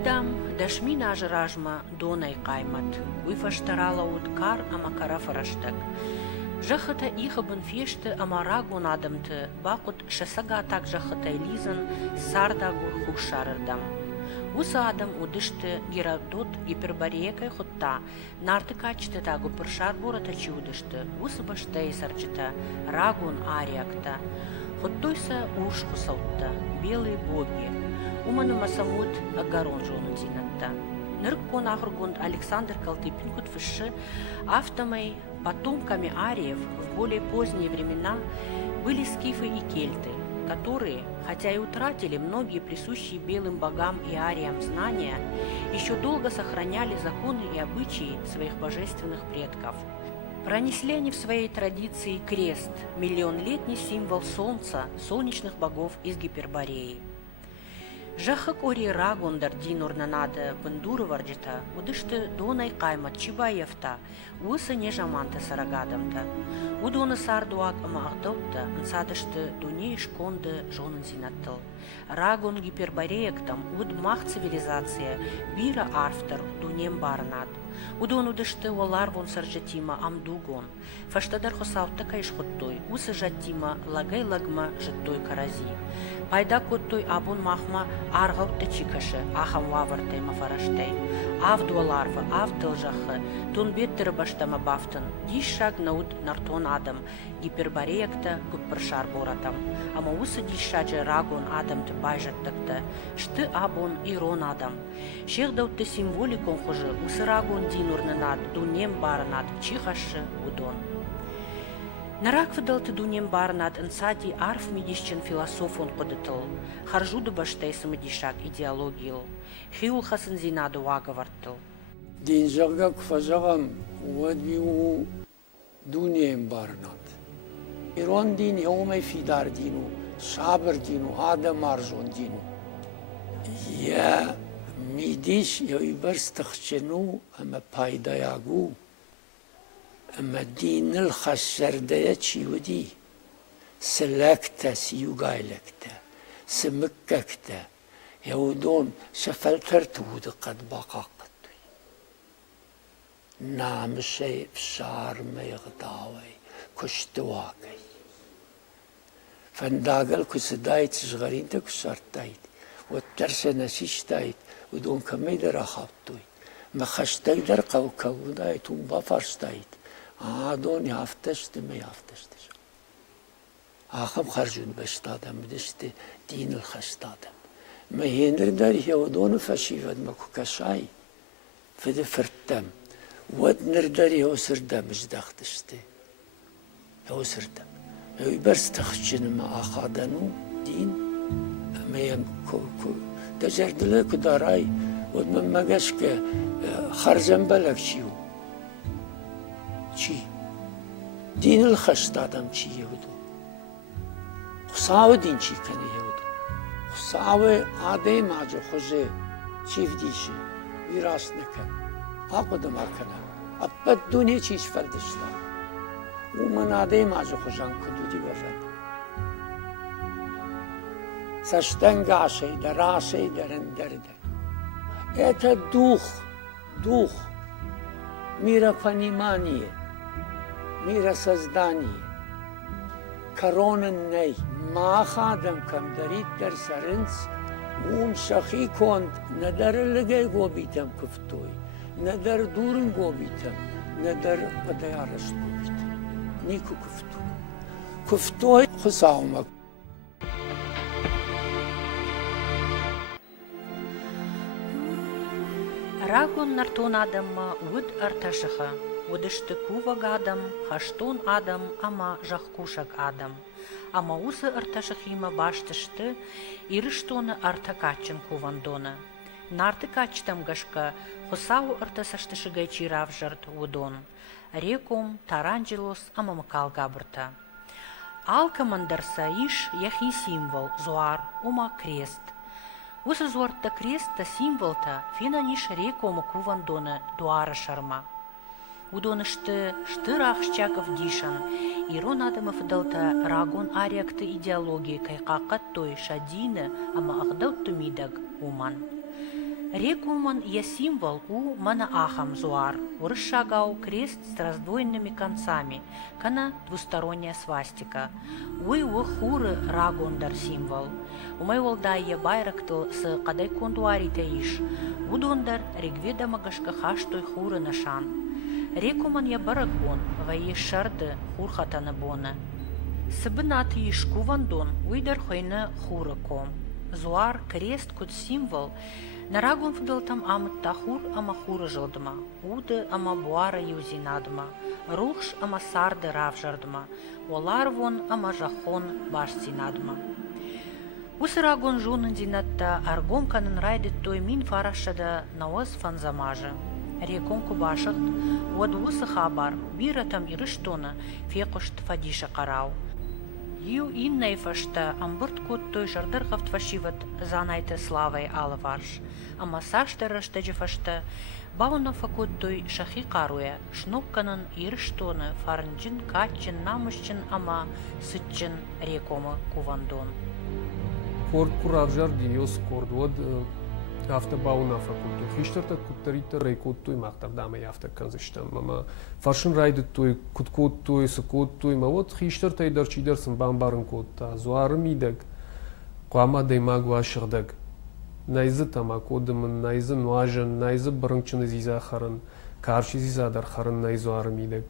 Уйдам, дашмина ажражма донай каймат. Уйфаштарала уткар амакара фараштак. Жахата ихабын фешті амарагун адамты бақыт шасага так жахата элизан сардагур хушарырдам. Уса адам удышты Геродот Гипербореекай хотта нарты качты тагу пыршар бората чи удышты. Усы баштай сарчыта рагун ариакта. Хоттойса уш хусаутта белые боги. Уманы масамут агарон жонун зинатта. Нырк конахргунд Александр Калтыпин хутфыши автомой потомками ариев в более поздние времена были скифы и кельты, которые, хотя и утратили многие присущие белым богам и ариям знания, еще долго сохраняли законы и обычаи своих божественных предков. Пронесли они в своей традиции крест, миллионлетний символ солнца, солнечных богов из Гипербореи. Жахак ори рагундар динурнанада бандуру варджита, удышты донай каймат чибаевта, усы не жаманта сарагадамта. Удоны сардуак амахдотта, ансадышты дуне шконды жонын зинаттыл. Рагун Гипербореектам уд мах цивилизация, бира арфтар дунем барнад. Удон удышты олар вон саржатима амдугон. Фаштадар хосавта кайш хоттой, усы жаттима лагай лагма жаттой карази. Пайда коттой абун махма аргаутта чикашы, ахам вавартай мафараштей. Авду аларва, авдыл жахы, тун беттері баштама бафтын, дишшаг науд нартон адам, Гипербореекта гуппыршар боратам. Ама усы дишшаджы рагон адамты байжаттыкты, шты абун ирон адам. Шехдаутты символикон хожы, усы рагон динурнынад, дунем барынад, чихашы удон. Нарак выдалты дунем барнад ансади арф медищен философон кодытыл, харжуды баштай самодишак идеологийл, хиул хасын зинаду аговартыл. Денжага кфажагам уадвиу дунем барнад. Ирон дин яумай фидар дину, сабр дину, адам аржон дину. Я мидиш я ибарстахчену ама пайдаягу. اما دین الخسرده چیودی سلکته سیوگایلکته سمککته یودون سفلترت بود قد باقاقت نامشه بسار میغداوی کشتواقی فنداغل کسدایت صغرین تا کسارتایت و ترس نسیش تایت ودون کمی در اخابتوی مخشتای در قوکودایت و بافرستایت آدون یافتشتی می یافتشتی. آخم خرجون بشتادم بدشتی دین الخستادم. مهندر داری یودون فشیفد مکو کشای فده فرتم. ود نرداری هو سردم جداختشتی. هو سردم. هو برستخشن ما آخادنو دین میم کو تجردله کدارای ود من مگش که خرجم بلک چیو. چی؟ دین الخستادم چی یهودو؟ خساو دین چی کنه یهودو؟ خساو آده ماجو خوزه چیف دیشه ویراس نکن آقودم آکنه اپت دونه چیز فردشتا و من آده ماجو خوزان کدودی بفرد سشتنگ آشه در آشه درن درده ایتا دوخ میرا فنیمانیه میرا سزدانی کرون نی ما خادم کم درید در سرنس اون شخی کند ندر لگه گو بیتم کفتوی ندر دورن گو بیتم ندر قدیارست گو بیتم نیکو کفتوی خساومک Рагун нартон адамма уд арташыха, удышты куваг адам, хаштон адам, ама жахкушак адам. Ама усы арташыхима баштышты, ирыштоны артакачын кувандоны. Нарты качтам гашка, хосау артасаштышыгай чирав жарт удон. Реком, таранджелос, ама макал габрта. Алка мандарса иш яхи символ, зуар, ума крест. Усы зуарта креста символта финаниш рекому кувандоны дуара шарма. Удонышты штырах щаков дишан, ирон адамов далта рагон ариакты идеологии кайқақат той шадины ама ағдау тумидаг уман. Рекуман я символ у мана ахам зуар, урышагау крест с раздвоенными концами, кана двусторонняя свастика. Уй хуры рагондар символ. Умай волдай я байрактыл с кадай кондуари таиш, удондар регведа магашка хаштой хуры нашан. Рекуман я барагон, ваи шарды хурхатаны бона. Сыбынат ишку вандон, уйдар хойны хуры ком. Зуар крест кут символ, нарагун фдылтам амыт тахур ама хуры жылдыма, уды ама буара юзинадыма, рухш ама сарды равжардыма, олар вон ама жахон баш зинадыма. Усы рагун жунын зинатта аргом канын райдыт той мин фарашада науыз фанзамажы. Рекон кубашыт, уад усы хабар, биратам ирыштоны фекушт фадиша карау. Ю иннай фашта амбырт кот той жардырхавт фашиват занайте славай алаварш. Ама саштера штеджи фашта бауна факот той шахи каруя, шнокканын ирштоны фарнджин катчин намышчин ама сытчин рекомы кувандон. Корд куравжар диос корд вод афта бауна факот. Хиштарта куттарита рекот той мақтардама яфта канзиштам. Ама фаршын райды той куткот той сыкот той ма вот хиштарта идар чидерсın бамбарын котта. Зуарым идаг. Қуама деймагу ашырдаг. Найзы тама кодымын, найзы нуажын, найзы бұрынчыны зиза қарын, каршы зизадар қарын найзу арым идаг.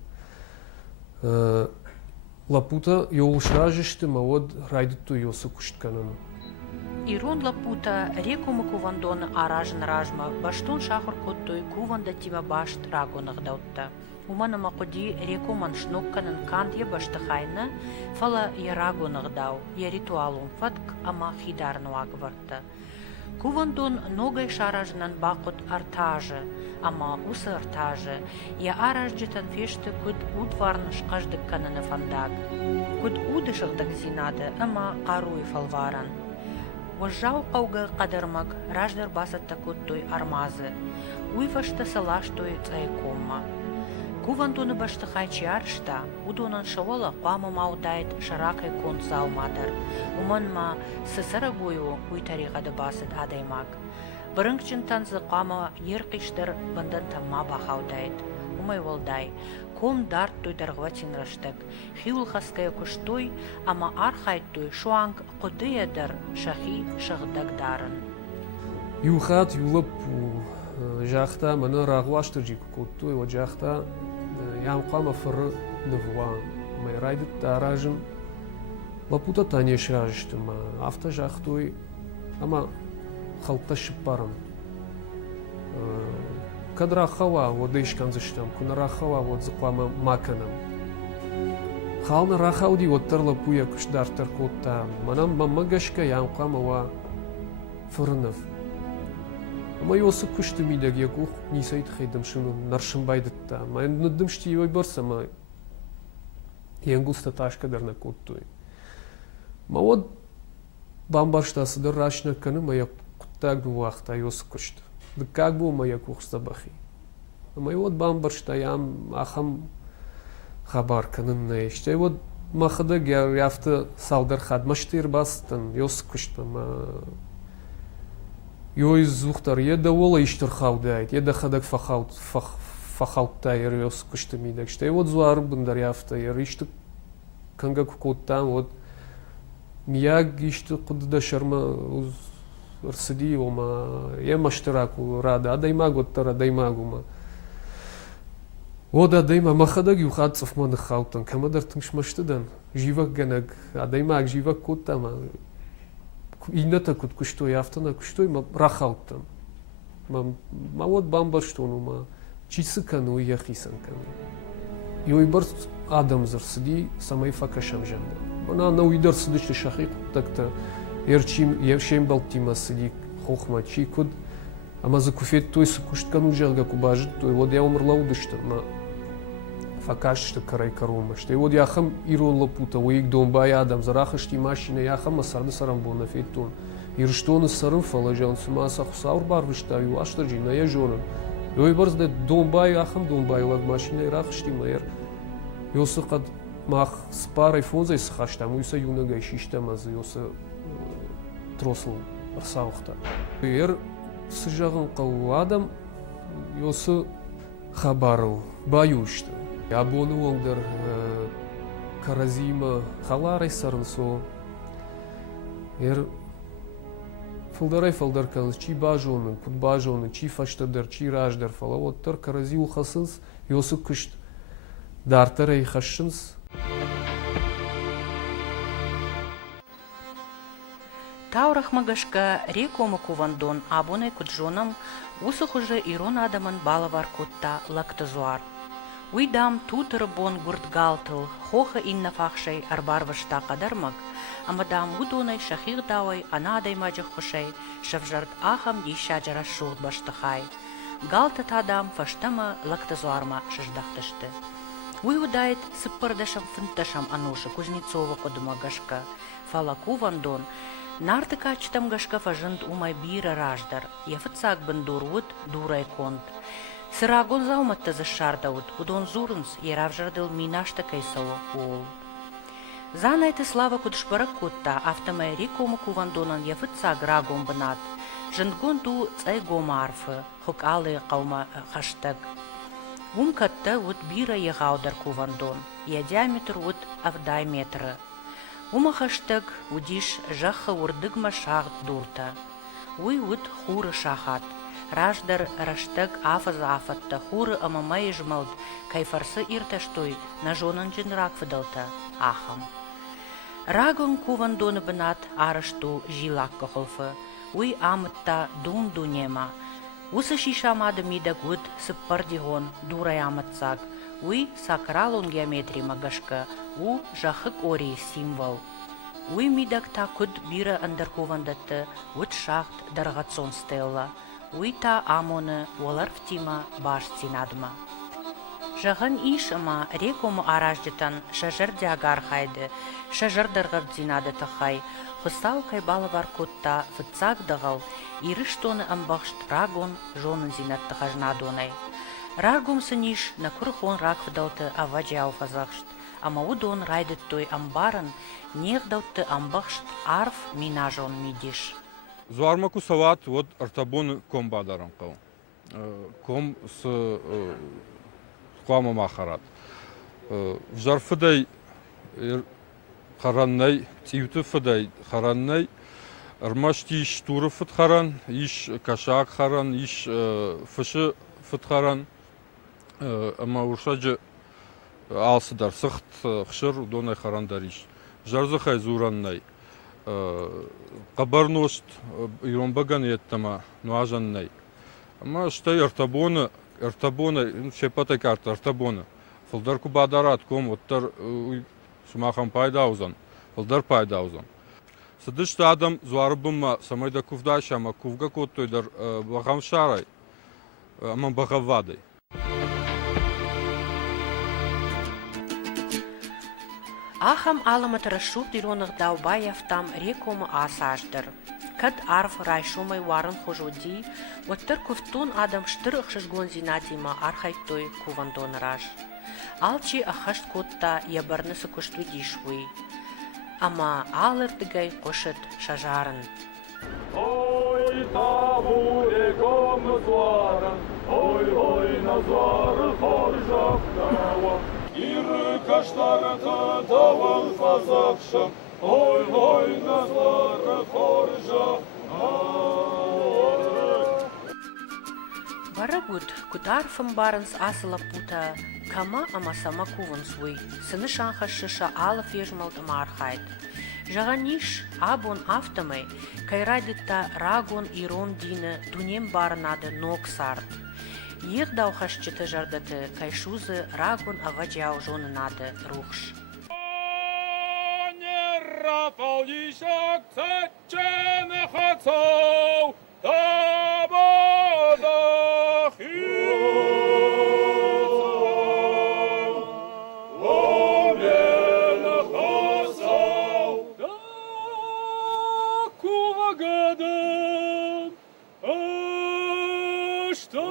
Лапута йолшражышты ма вот райды той йосы күштканын. Ирон лапута рекомы кувандоны аражын ражма, баштон шахыр коттой куванда тима башт рагонық даутта. Умана мақуди рекоман шнокканын канд я баштыхайны, фала я рагонық дау, я ритуалун фатк ама хидарну агварта. Кувандон ногай шаражнан бақут артажы, ама усы артажы, я аражджитан фешті күд удварныш қаждық каныны фандаг. Күд удышылдық зинады, ама қаруй фалваран. Вожжау қауғы қадырмак раждар басатта күттой армазы, уйфашта салаштой цайкомма. Кувандоны баштыхайчи аршта, удонан шавала қуамы маудайт шарақай кон заумадар. Уманма сысыра гойу уйтарихады басыт адаймак. Біріңкчин танзы қуамы ерқиштыр бындан тамма бахаудайт. Умай волдай, ком дарт той дарғватин раштык. Хиул хаская куштой, ама архайтой шуанг қудыядар шахи шағдаг дарын. Юхат юлып жақта мына рағваштыр жик коттой, о жақта ям қама фыры нывуа. Май райдыт таражын лапута танеш ражыштыма. Авта жақтой, ама халықта шыппарын. Kad rachava vod ishkanzishtam, kun rachava vod zqama makanam. Khalna rachaudi vod tarla puya kushdar tarkotta. Manam mamagashka yanqama wa fırnıv. Ama yosu kushtu midag yakuh nisayt khidam shunu narshimbayditta. Ma nuddim shti yoy barsa ma yangusta tashkadar na kottoy. Ma vod bambarshtasidir rashna kanı ma yakuttak bu vaqta yosu kushtu. Как бы моя кухста бахи. Мой вот бамбар что я ахам хабар канынна. Что вот махада яфта салдар хад маштир бастан ёс куштама. Ёй зухтар еда вола иштер хаудайт. Еда хадак фахаутта ер ёс куштамидак. Что вот зуар бундар яфта ер ишту канга кукоттан вот мияг ишту кудда шарма Рсиди ома ема штираку рада адаймагу тара даймагума. Вода дайма махадаг юхатцов маны хаутан камадар тыңшмаштыдан живак ганаг адаймаг живак коттама ината кут куштой автана куштой ма рахауттан. Ма вот бамбар штону ма чисы кану яхисан кану. Йойбар адам зарсиди самай факашам жанда. Мана на уйдар сидишли шахик так-то Ершем балтима сидик хохма чикуд, ама за куфет той сукушткан ужалга кубажит, той вот я умерла удышта, ма факашта карай карома, что вот я хам ирон лапута, уик домбай адам, зарахашти машина, я хам асарда сарамбона фейтон, ирштоны сарым фалажан, сумаса хусаур барвышта, ю аштарджи, на я жонан, ой барзда домбай, я хам домбай лаг машина, ирахашти майер, йосы қад мах спарай фонзай схашта, муйса юнага шишта мазы, йосы тросл арсаухта. Ер сыжағын қау адам, осы хабарыл, баюшты. Абоны оңдар каразима халарай сарын со. Фылдарай фылдарканыз, чи бажоны, пут бажоны, чи фаштадар, чи раждар фала. Оттар карази ухасыныз, осы күшт дартарай хашшыныз. Таурах магашка рекому кувандон абоне куджоном усух уже ирон адаман балавар кутта лактазуар. Уйдам тутер бон гуртгалтл хоха инна фахшей арбарвашта кадармаг, амадам удонай шахир давай анадай маджих хушей шавжарт ахам дишаджара шурт баштахай. Галта тадам фаштама лактазуарма шаждахташты. Уйудает сыппардашам фынташам ануша Кузнецова кодумагашка фала кувандон. Нарты качтам гашка фажынт умай бира раждар, ефыцак бындурвуд дурай конт. Сырагон зауматта зашардауд, удон зурынс, еравжардыл минашта кайсау уол. Занайты слава кудшпарак кутта, автомай рекому кувандонан ефыцак рагон бынат. Жындгон ду цайгом арфы, хокалы қаума хаштаг. Умкатта уд бира егаудар кувандон, я диаметр уд авдай метры. Ума хаштаг удиш жаха урдыгма шахт дурта. Уй уд хуры шахат. Раждар раштаг афаза афатта хуры амамай жмалд, кайфарсы ирташтой на жонан джинрак выдалта ахам. Рагон кувандоны бынат арышту жилак кохолфы. Уй амытта дунду нема. Усы шишамады мида гуд сыппардигон дурай амытсак. Уй сакралон геометрии магашка, у жахык ори символ. Уй мидак такуд бира андаркувандатты, уд шахт даргацон стелла. Уй та амоны олар втима баш цинадма. Жаган ишама рекому араждитан шажар диагар хайды, шажар даргав цинады тахай, хысау кайбалавар кутта фыцак дагал, ирыштоны амбахшт рагон жонын зинатты хажнадонай. Рагум сыниш на курхон рак выдалты аваджау фазахшт, ама удон райдыт той амбарын нехдалты амбахшт арф минажон мидиш. Зуармаку сават вот артабон ком бадарам кал. Ком с хвама махарат. Взарфыдай хараннай, тивты фыдай хараннай, армашти иш туры фыт харан, иш кашак харан, иш фышы фыт харан. Ама уршаджы алсыдар сыхт хшыр донай харандариш. Жарзахай зураннай. Кабарношт иронбаган еттама нуажаннай. Ама штай артабона, шепатай карта артабона. Фылдар кубадарат ком оттар шумахам пайдаузан. Фылдар пайдаузан. Сыдышты адам зуарыбыма самайда кувдаш, ама кувга коттойдар багам шарай. Ама багавадай. Ахам аламат рашут иронах даубаев там рекому асаждар. Кад арф райшумай варан хожуди, оттар куфтун адам штырых шашгон зинадима архайтой кувандон раш. Алчи ахашт котта ябарнысы кушту дишвуй. Ама алырдыгай кошет шажарын. Ой, табу рекому зваран, ой, назвары хоржавкава. Иры каштарата таван фазакшам, ой, назвары хоржавкава. Барагуд кутарфым барынс асыла пута, кама ама сама кувын свой, сыны шанха шыша алыф ежмалдым архайд. Жағаниш абон автомай, кайрадитта рагон ирон дины дунем барнады ног сард. Ех даухашчыты жардаты, кайшузы рагон аваджау жоны нады рухш. Рафал ишак цачены хацау, табадах ицау, омен хасау, да кувагадам, что?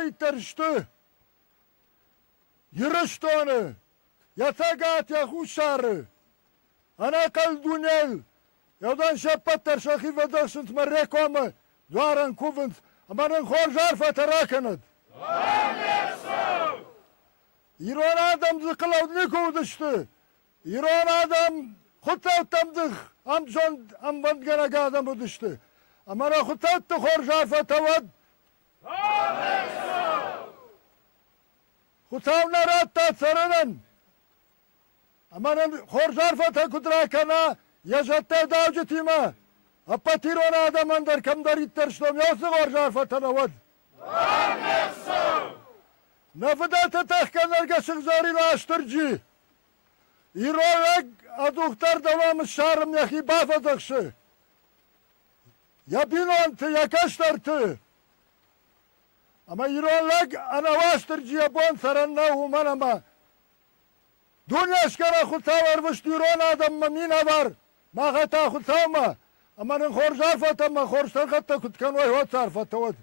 itteriştü. Yürüstüğünü. Yatagat yakuşarı. Ana kal dunel. Yadan şapatlar şakı vedaksınt merrekamı. Duaran kuvvent. Amanın horjar fatarakınıd. İran adam zıkılav ne kovduştu. İran adam hutavtamdık. Amcan ambandgana adam düştü. Amana hutavtı horjar fatavad. Hutavna ratta sarınan. Amanın horjar fata kudrakana yaşatta davcıtima. Apatir ona adam andar kamdar itterşlom yası horjar fatana vad. Nafıda tahkanlarga şıgzari laştırcı. İrolag aduhtar devamı şarım yahi bafadakşı. Ya binantı ya kaştartı. Ama İrolag anavaştırcı ya bon saranna human ama. Dünya aşkara khulta varmış diron adam ma mina var. Ma gata khulta ma. Amanın horjar fatama horsar katta kutkan vay vat sarfata vat.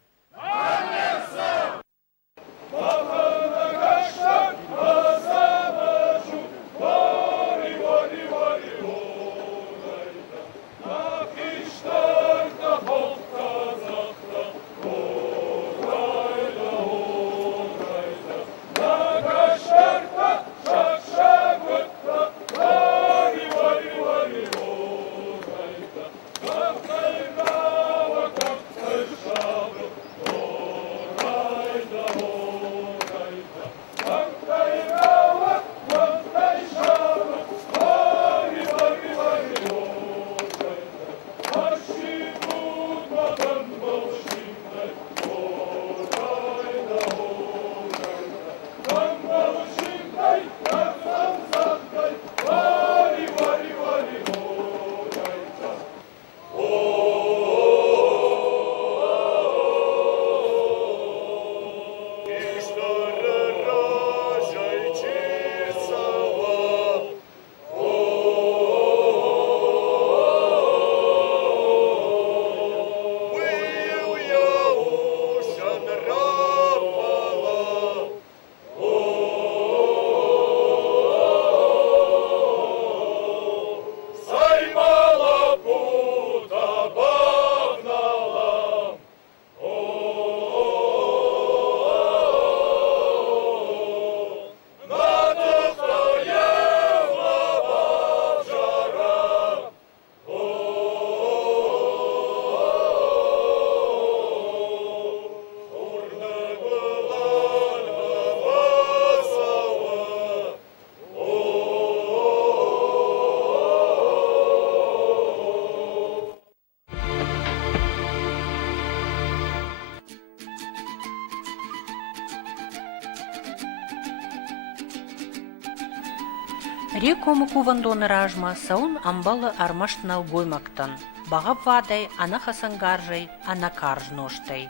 Рекому кувандоны ражма саун амбалы армаштнал гоймактан. Бағап вадай ана хасангаржай, ана карж ноштай.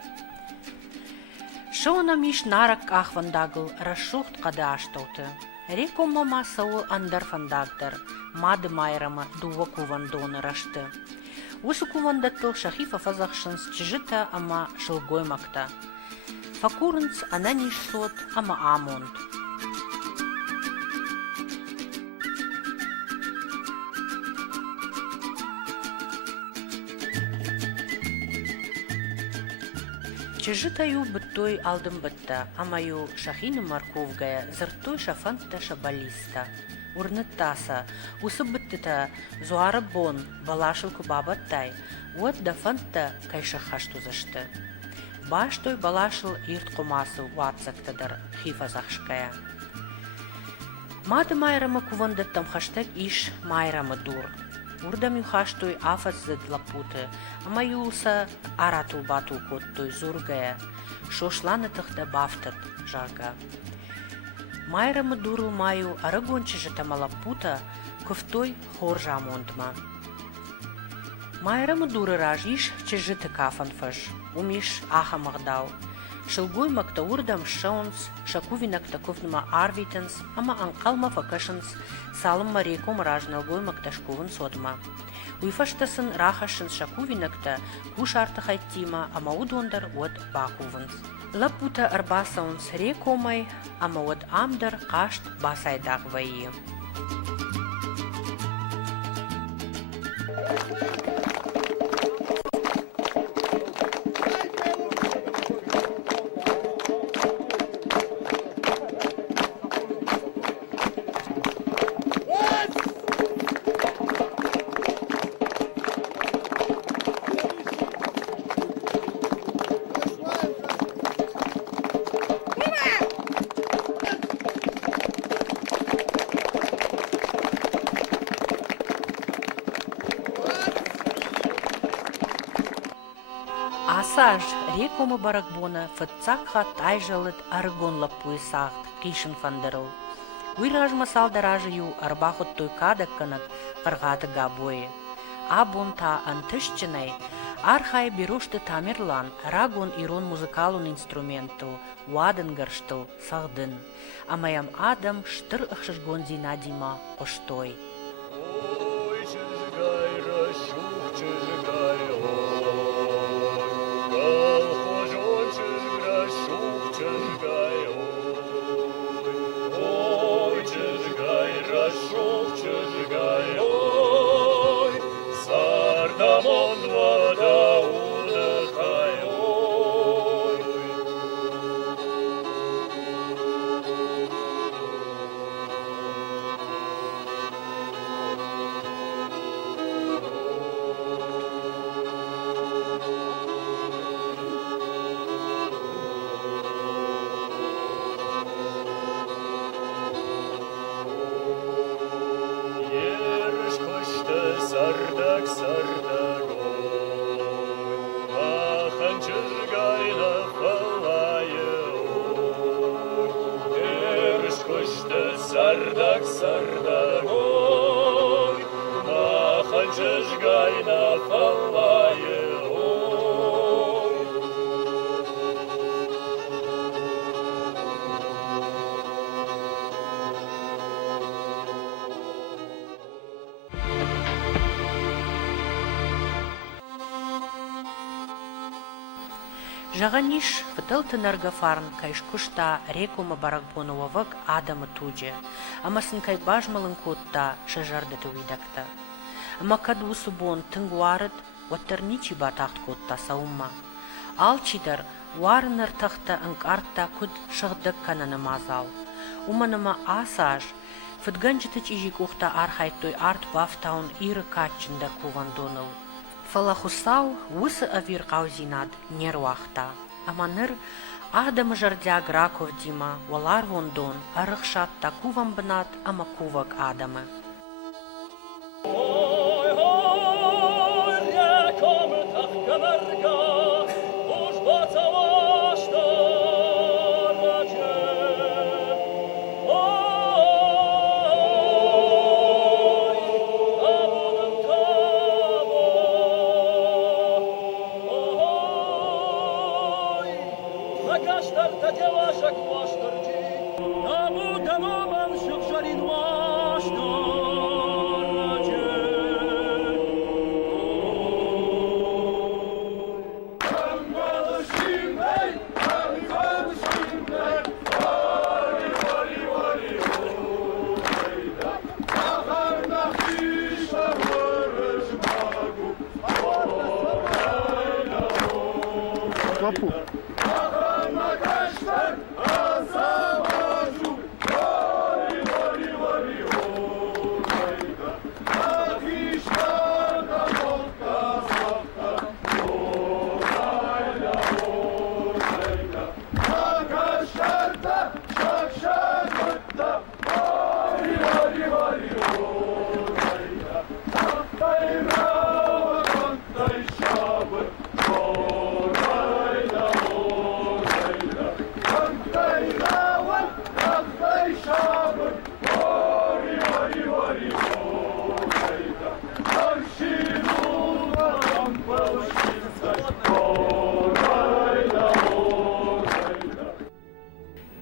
Шауна миш нарак ахвандагыл расшухт қады аштауты. Реку мама сауы андар фандагдар, мады майрама дува кувандоны рашты. Усы кувандатыл шахифа фазахшынс чижыта ама шыл гоймакта. Факурынц ана нишсот ама амонд. Чижитаю быттой алдым бытта, амаю шахину морковгая, зыртой шафантта шабалиста. Урныттаса, усы быттыта, зуары бон, балашылку бабаттай, уат да фантта кайшахашту зашты. Баштой балашыл ирт кумасы уатсактадар, хифазахшкая. Мады майрамы кувандаттам хаштаг иш майрамы дур. Урдам юхаштой афаз зыдлапуты, амаюлса аратул батул коттой зургая, шошланы тыхта бафтат жага. Майрамы дурыл маю арагончыжыта малапута, ковтой хоржа мондма. Майрамы дуры раж иш чыжыты кафанфаш, умиш аха магдау. Шылгуй макта урдам шаунс, шакувинакта ковнма арвитенс, ама анкалма факашынс, салымма реком ражналгуй макташкувын содма. Уйфаштасын рахашын шакувинакта куш артыхайттима, ама удондар от бакувынс. Лапута арбасаунс рекомай, ама от амдар кашт басайдагвайи. Асаж рекома баракбона фытцакха тайжалыт аргон лапуи сахт кишин фандерл. Уиражма салдаражию арбахот той кадакканат каргаты габое. Абон та антышчинай архай берушты тамерлан рагон ирон музыкалун инструменту ваденгарштыл сахдын. Амаям адам штыр ахшышгон зинадима коштой. Жаганиш втылты наргафарн кайшкушта рекума баракбоновак адама туджи, амасын кай бажмалын котта шажарды туидакта. Ама каду субон тынгуарыт, ваттерничи батахт котта саумма. Алчидар варнар тахта анкарта куд шагдык кананы мазал. Уманыма асаж, фытганчытыч ижик ухта архайтой арт бафтаун иры катчында кувандоныл. Фалахусау высы авир каузинад нервахта. Аманыр адам жардя граков дима, валар вондон, арыхшат такувам бнат, ама кувак адамы.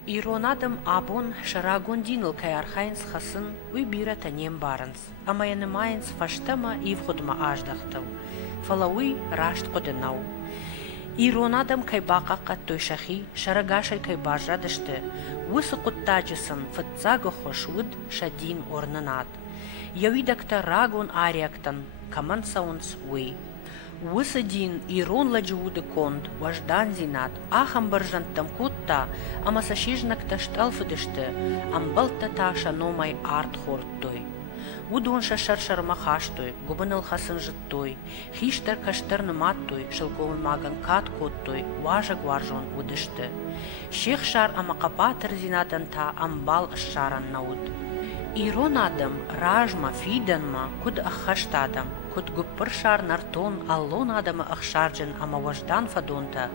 Иронадым абон шарагондиныл кай архайнс хасын уй бира танем барынс. Ама янымайнс фаштама ивходма аждахтыл. Фала уй рашт кодынау. Иронадам кай бақаққа тойшахи, шарагашай кай бажрадышты, усы құттаджысын фытцага хошуд шадин орнынат. Явидакта рагон ариактан, каман саунс уй. Усы дин иронла джуды конд, важдан зинат, ахам баржантам кутта, ама сашижнакта шталфыдышты, амбалта та шаномай арт хортой. Удон шашар махаштой, губаныл хасын жыттой, хиштар каштар ныматтой, шылковын маган кат коттой, важа гваржон удышты. Шех шар амакапатыр зинатан та амбал шаран науд. Ирон адам, ражма, фиданма, куд ахаштадам, куд гуппыр шар нартон, аллон адама ахшарджын ама важдан фадонта.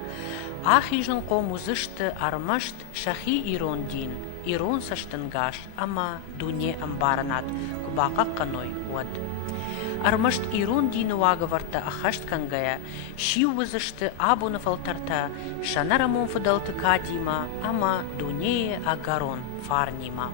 Ахижын комузышты армашт шахи ирон дин. Ирон саштынгаш, ама дуне амбаранат, кубақаққаной уад. Армашт ирон дины вагаварта ахашт кангая, ши вызышты абуны фалтарта, шанарамон фадалты кадима, ама дуне агарон фарнима.